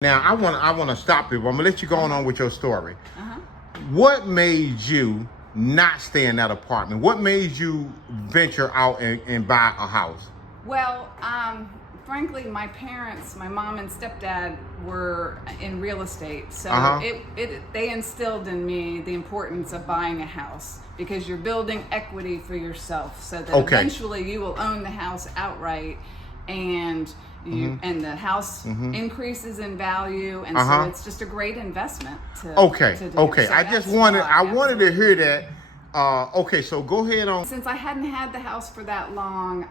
Now I want to stop you. But I'm gonna let you go on with your story. Uh-huh. What made you not stay in that apartment? What made you venture out and buy a house? Well, frankly, my parents, my mom and stepdad, were in real estate, so they instilled in me the importance of buying a house because you're building equity for yourself, so that eventually you will own the house outright, and and the house increases in value, and so it's just a great investment to do. Okay. So I that's wanted to why, hear that. Okay, so go ahead on. Since I hadn't had the house for that long,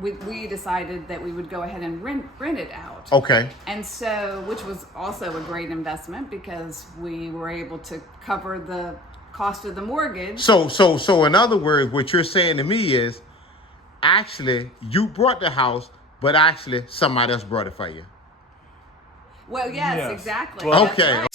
we decided that we would go ahead and rent it out. Okay. And so, which was also a great investment because we were able to cover the cost of the mortgage. So in other words, what you're saying to me is, actually, you brought the house, but actually somebody else brought it for you. Well, yes. Exactly. Well, That's okay. right.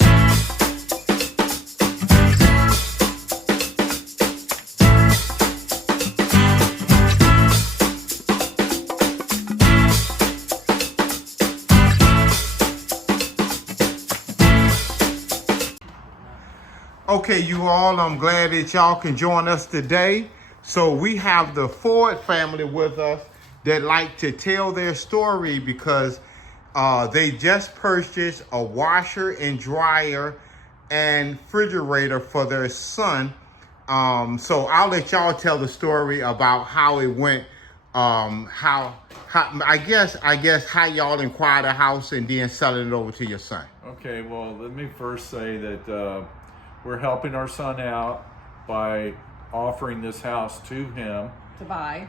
Okay, you all, I'm glad that y'all can join us today. So we have the Ford family with us that like to tell their story because they just purchased a washer and dryer and refrigerator for their son. So I'll let y'all tell the story about how it went. How I guess how y'all acquired a house and then selling it over to your son. Okay, well, let me first say that we're helping our son out by offering this house to him To buy.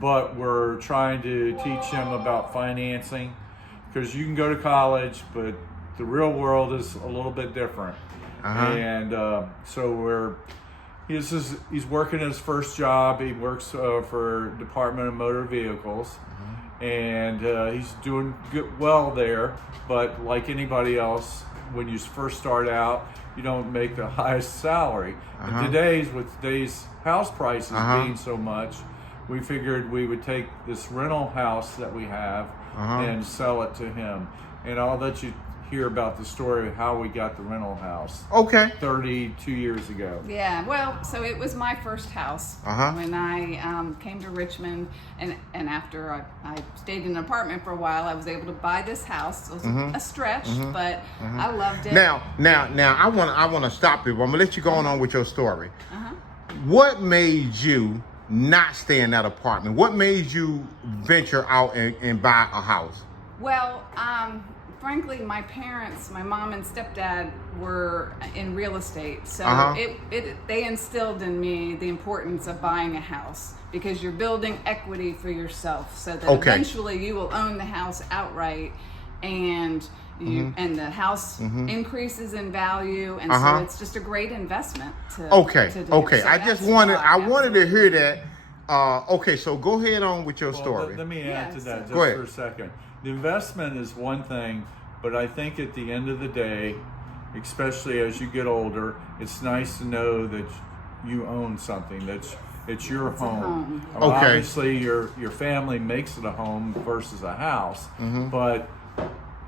But we're trying to teach him about financing because you can go to college, but the real world is a little bit different. And so he's working his first job. He works for Department of Motor Vehicles, and he's doing well there. But like anybody else, when you first start out, you don't make the highest salary. And with today's house prices being so much, we figured we would take this rental house that we have and sell it to him. And I'll let you hear about the story of how we got the rental house. Okay. 32 years ago. Yeah, well, so it was my first house when I came to Richmond, and after I stayed in an apartment for a while, I was able to buy this house. It was a stretch, but I loved it. Now, I want to stop you. But I'm gonna let you go on with your story. What made you not stay in that apartment? What made you venture out and buy a house? Well, frankly, my parents, my mom and stepdad, were in real estate, so they instilled in me the importance of buying a house because you're building equity for yourself, so that eventually you will own the house outright, and and the house increases in value, and so it's just a great investment to do. Okay. So I wanted to hear that. Okay, so go ahead on with your story. Let me add to that just Go ahead. for a second. The investment is one thing, but I think at the end of the day, especially as you get older, it's nice to know that you own something, that it's your home. Okay. Obviously, your family makes it a home versus a house, but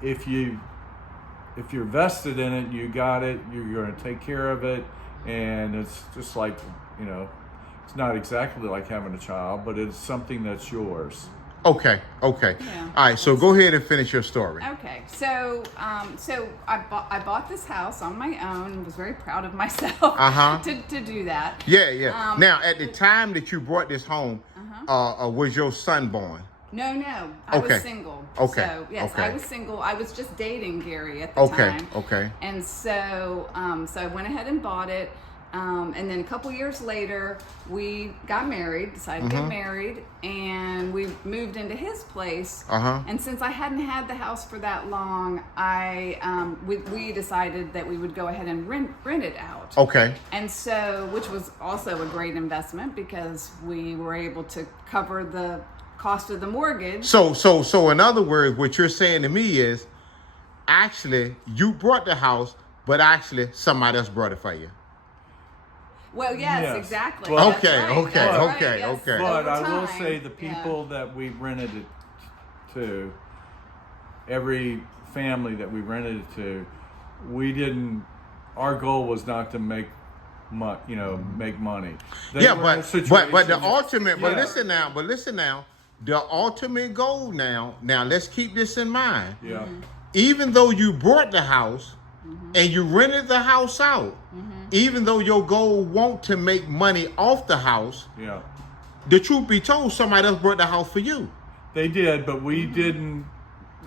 if you're vested in it, you got it, you're going to take care of it, and it's just like, it's not exactly like having a child, but it's something that's yours. Okay. Yeah, All right, so go ahead and finish your story. Okay, so I bought this house on my own and was very proud of myself to do that. Yeah. Now, at the time that you brought this home, was your son born? No, I was single. Okay. So yes, Okay. I was single. I was just dating Gary at the time. Okay. And so I went ahead and bought it. And then a couple years later, we got married, decided to get married, and we moved into his place. And since I hadn't had the house for that long, we decided that we would go ahead and rent it out. Okay. And so, which was also a great investment because we were able to cover the cost of the mortgage. So in other words, what you're saying to me is, actually, you brought the house, but actually somebody else brought it for you. Well, yes. Exactly. Well, That's right. Okay. But Over I will time, say the people that we rented it to, every family that we rented it to, our goal was not to make money. They Yeah, were in a but the situation- ultimate. But Yeah. listen now. The ultimate goal now. Now let's keep this in mind. Yeah. Even though you bought the house and you rented the house out, even though your goal want to make money off the house, Yeah. the truth be told, somebody else bought the house for you. They did, but we didn't.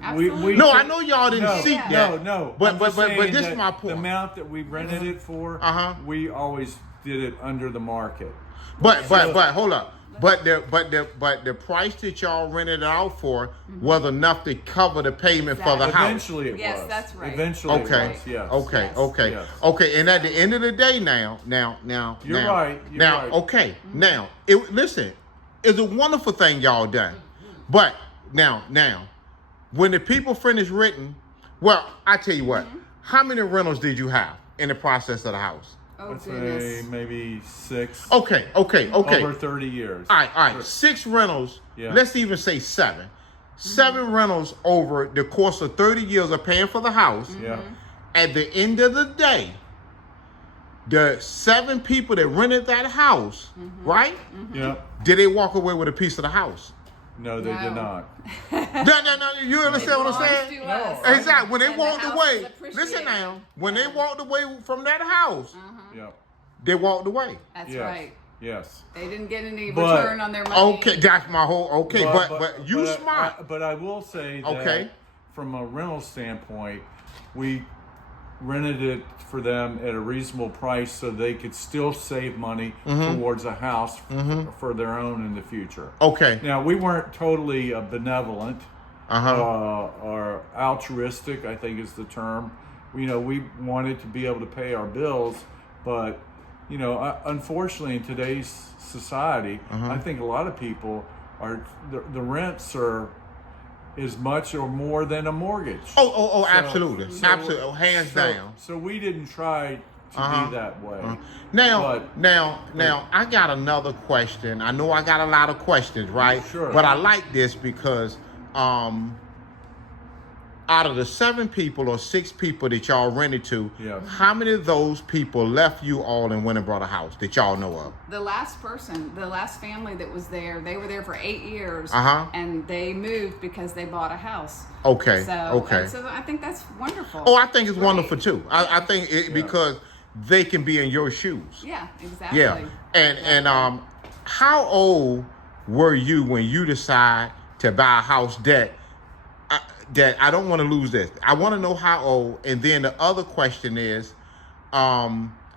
Absolutely. No, I know y'all didn't seek that. No. But I'm but just but saying this that is my point. The amount that we rented it for, we always did it under the market. But hold up. But the price that y'all rented it out for was enough to cover the payment for the house. Eventually it was. Yes, that's right. Eventually Okay. it was, yes. Okay. Yes. Okay. Yes. Okay. And at the end of the day, now. You're right. You're now, right. okay. Now, listen, it's a wonderful thing y'all done. But now, when the people finish renting, well, I tell you what. How many rentals did you have in the process of the house? Oh, I'd say goodness. maybe 6. Okay. Over 30 years. All right. 6 rentals. Yeah. Let's even say 7. 7 rentals over the course of 30 years of paying for the house. Yeah. At the end of the day, the 7 people that rented that house, right? Yeah. Did they walk away with a piece of the house? No, they did No. not. No. You understand what I'm Belongs saying? to us. Exactly. When they And the walked house away, is appreciated. listen now. When they walked away from that house, Yeah. they walked away. That's Yes. right. Yes. They didn't get any But- return on their money. Okay, that's my whole. Okay, but you smart. But I will say that Okay. from a rental standpoint, we rented it for them at a reasonable price so they could still save money towards a house for their own in the future. Okay. Now, we weren't totally benevolent Uh-huh. or altruistic, I think is the term. We wanted to be able to pay our bills, but unfortunately in today's society, I think a lot of people the rents are as much or more than a mortgage. Oh, absolutely. So- Absolutely. Oh, hands down. So we didn't try to be that way. Now, But- I got another question. I know I got a lot of questions, right? Sure. But I like this because out of the 7 people or 6 people that y'all rented to, Yeah. how many of those people left you all and went and bought a house that y'all know of? The last family that was there, they were there for 8 years, and they moved because they bought a house. Okay. So, Okay. So I think that's wonderful. Oh, I think it's Great. wonderful too. I think because they can be in your shoes. Yeah, exactly. Yeah. And how old were you when you decide to buy a house that I don't want to lose this. I want to know how old. And then the other question is,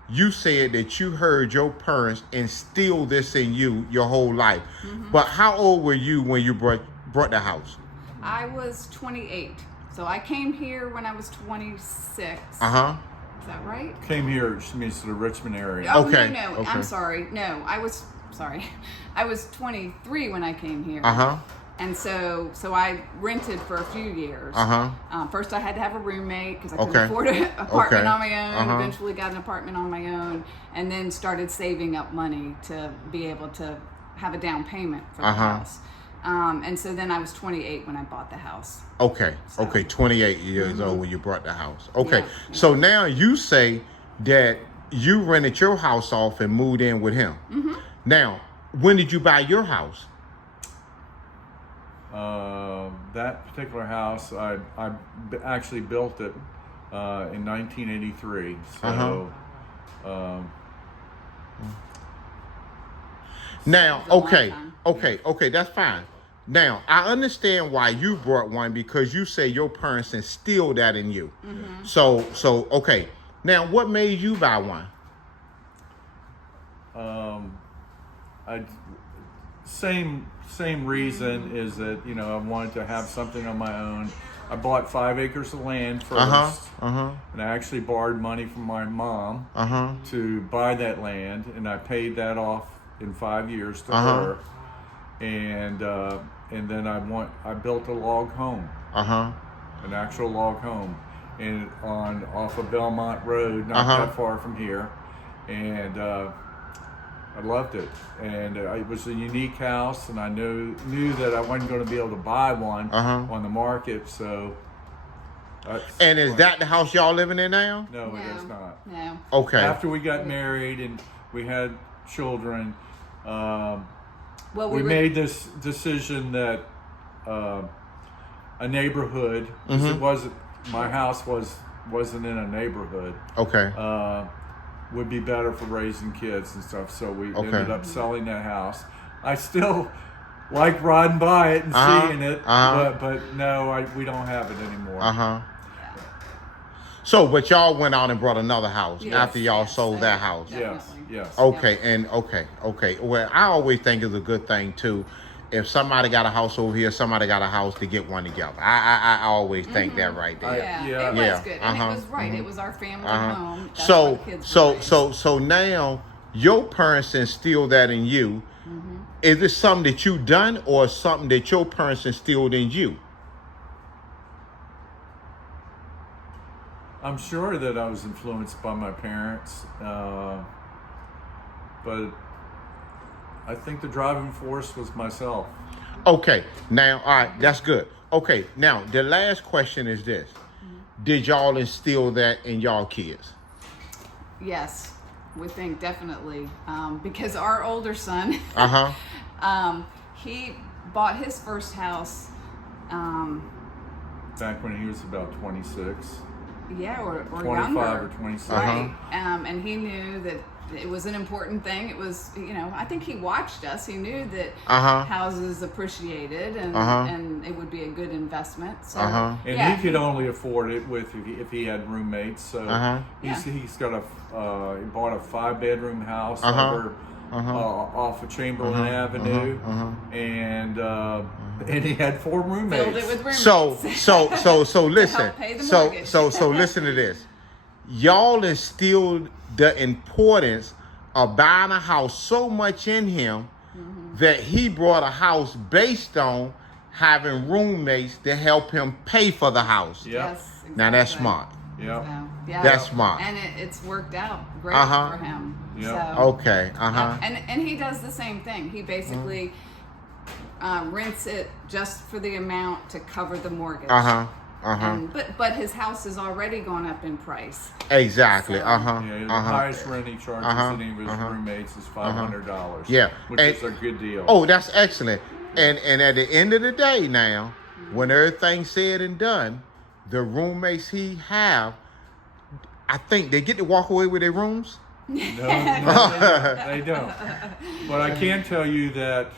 you said that you heard your parents instill this in you your whole life. But how old were you when you brought the house? I was 28. So I came here when I was 26. Uh-huh. Is that right? Came here, she means to the Richmond area. Oh, Okay, no. okay. I'm sorry. No, I was 23 when I came here. Uh-huh. And so I rented for a few years. First, I had to have a roommate because I couldn't Okay. afford an apartment Okay. on my own. Uh-huh. Eventually, got an apartment on my own, and then started saving up money to be able to have a down payment for the house. And so then I was 28 when I bought the house. Okay. Okay. 28 years old when you bought the house. Okay. Yeah. So now you say that you rented your house off and moved in with him. Now, when did you buy your house? That particular house, I actually built it in 1983. So, Now, It's a long okay, time. okay, that's fine. Now, I understand why you brought one because you say your parents instilled that in you. So, okay. Now, what made you buy one? Same reason is that I wanted to have something on my own. I bought 5 acres of land first, and I actually borrowed money from my mom to buy that land, and I paid that off in 5 years to her, and then I built a log home, an actual log home, and off of Belmont Road, not that far from here, and I loved it, and it was a unique house, and I knew that I wasn't going to be able to buy one on the market, so And is that the house y'all living in now? No, it is not. No. Okay. After we got married and we had children, Well, we made this decision that a neighborhood, because it wasn't, my house wasn't in a neighborhood, Okay. would be better for raising kids and stuff. So we ended up selling that house. I still like riding by it and seeing it, but no, we don't have it anymore. So, but y'all went out and brought another house after y'all Yes, sold that house. Yes. Okay, and okay. Well, I always think it's a good thing too. If somebody got a house over here, somebody got a house to get one together. I always think that right there. Yeah, it was good, and it was right. It was our family home. That's So, what kids were raised. so now your parents instilled that in you. Is this something that you done, or something that your parents instilled in you? I'm sure that I was influenced by my parents, but I think the driving force was myself. Okay, now, all right, that's good. Okay, now, the last question is this. Did y'all instill that in y'all kids? Yes, we think definitely, because our older son, he bought his first house. Back when he was about 26. Yeah, or 25 younger. or 26. Right. And he knew that it was an important thing. It was, I think he watched us. He knew that houses appreciated and it would be a good investment. So, And he could only afford it if he had roommates. So he's got he bought a 5-bedroom house over off of Chamberlain Avenue, and he had 4 roommates. Filled it with roommates. So listen. pay the So mortgage. so listen to this. Y'all instilled the importance of buying a house so much in him that he brought a house based on having roommates to help him pay for the house. Yep. Yes, exactly. Now that's smart. Yep. So, yeah. That's smart. And it's worked out great for him. Yeah. So, Okay. And he does the same thing. He basically rents it just for the amount to cover the mortgage. But his house has already gone up in price. Exactly. So- Yeah, the highest rent he charges any of his roommates is $500. Yeah. Which And- is a good deal. Oh, that's excellent. And at the end of the day now, when everything's said and done, the roommates he have, I think they get to walk away with their rooms. No, they don't. But I can tell you that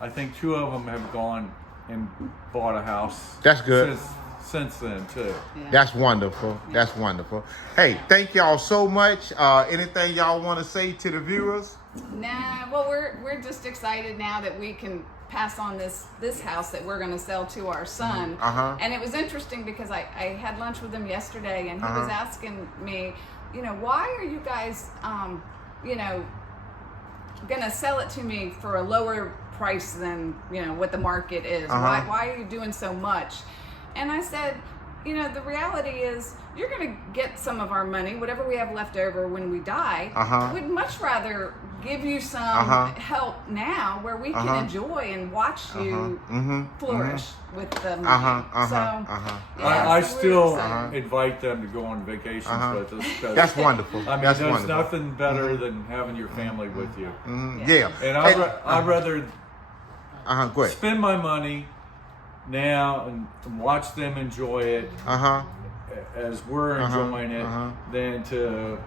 I think 2 of them have gone and bought a house. That's good. Since then too. Yeah. That's wonderful. That's wonderful. Hey, thank y'all so much. Anything y'all want to say to the viewers? Nah, well, we're just excited now that we can pass on this house that we're going to sell to our son. And it was interesting because I had lunch with him yesterday, and he was asking me, why are you guys, going to sell it to me for a lower price than what the market is? Why are you doing so much? And I said, the reality is you're going to get some of our money, whatever we have left over when we die. We'd much rather give you some help now where we can enjoy and watch you flourish with the money. I still invite them to go on vacations with us. 'Cause, That's wonderful. I mean, That's there's wonderful. nothing better than having your family with you. Yeah. And I'd rather Go ahead. spend my money now and watch them enjoy it as we're enjoying it than to,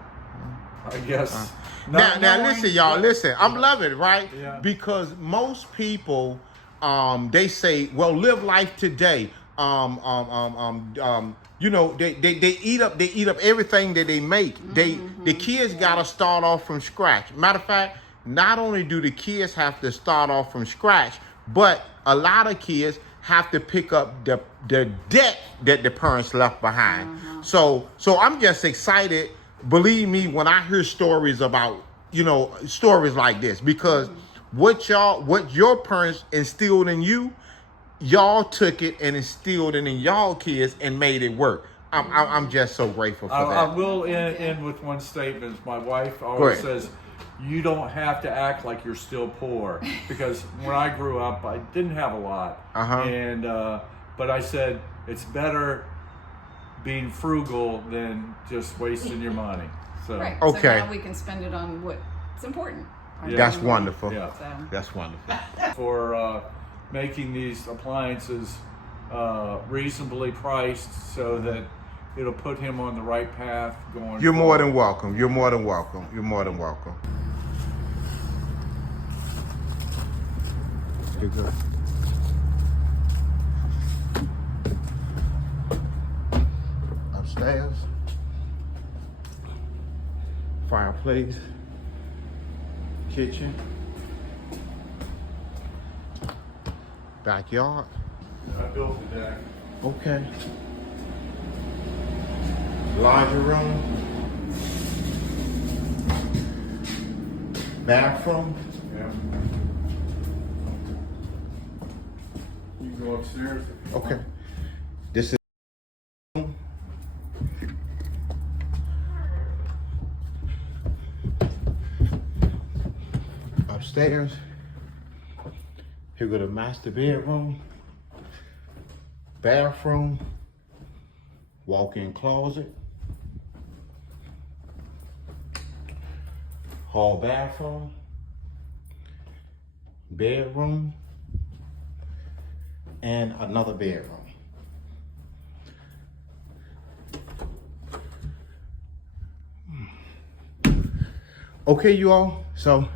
I guess. Now listen, y'all. what- Listen, I'm loving it, right? Yeah. Because most people, they say, "Well, live life today." They eat up everything that they make. The kids gotta start off from scratch. Matter of fact, not only do the kids have to start off from scratch, but a lot of kids have to pick up the debt that the parents left behind. So I'm just excited. Believe me, when I hear stories about, stories like this, because what your parents instilled in you, y'all took it and instilled it in y'all kids and made it work. I'm just so grateful for I that. will end with one statement. My wife always says, you don't have to act like you're still poor, because when I grew up, I didn't have a lot. And but I said, it's better being frugal than just wasting your money. So Right. Okay. So now we can spend it on what's important. Our That's family. wonderful. Yeah. So, That's wonderful. for making these appliances reasonably priced so that it'll put him on the right path going You're more forward. than welcome. You're more than welcome. You're more than welcome. You're good. Upstairs. Fireplace. Kitchen. Backyard. I built the deck. Okay. Laundry room. Bathroom. Yeah. You can go upstairs. If you Okay. want. This is upstairs. Here go the master bedroom, bathroom, walk-in closet, hall bathroom, bedroom, and another bedroom. Okay, you all. So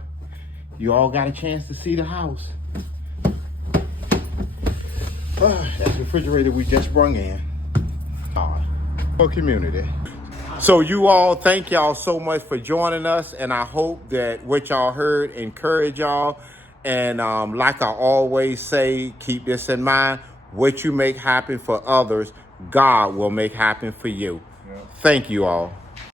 you all got a chance to see the house. That's the refrigerator we just brung in. For community. So you all, thank y'all so much for joining us, and I hope that what y'all heard encourage y'all. And like I always say, keep this in mind: what you make happen for others, God will make happen for you. Yeah. Thank you all.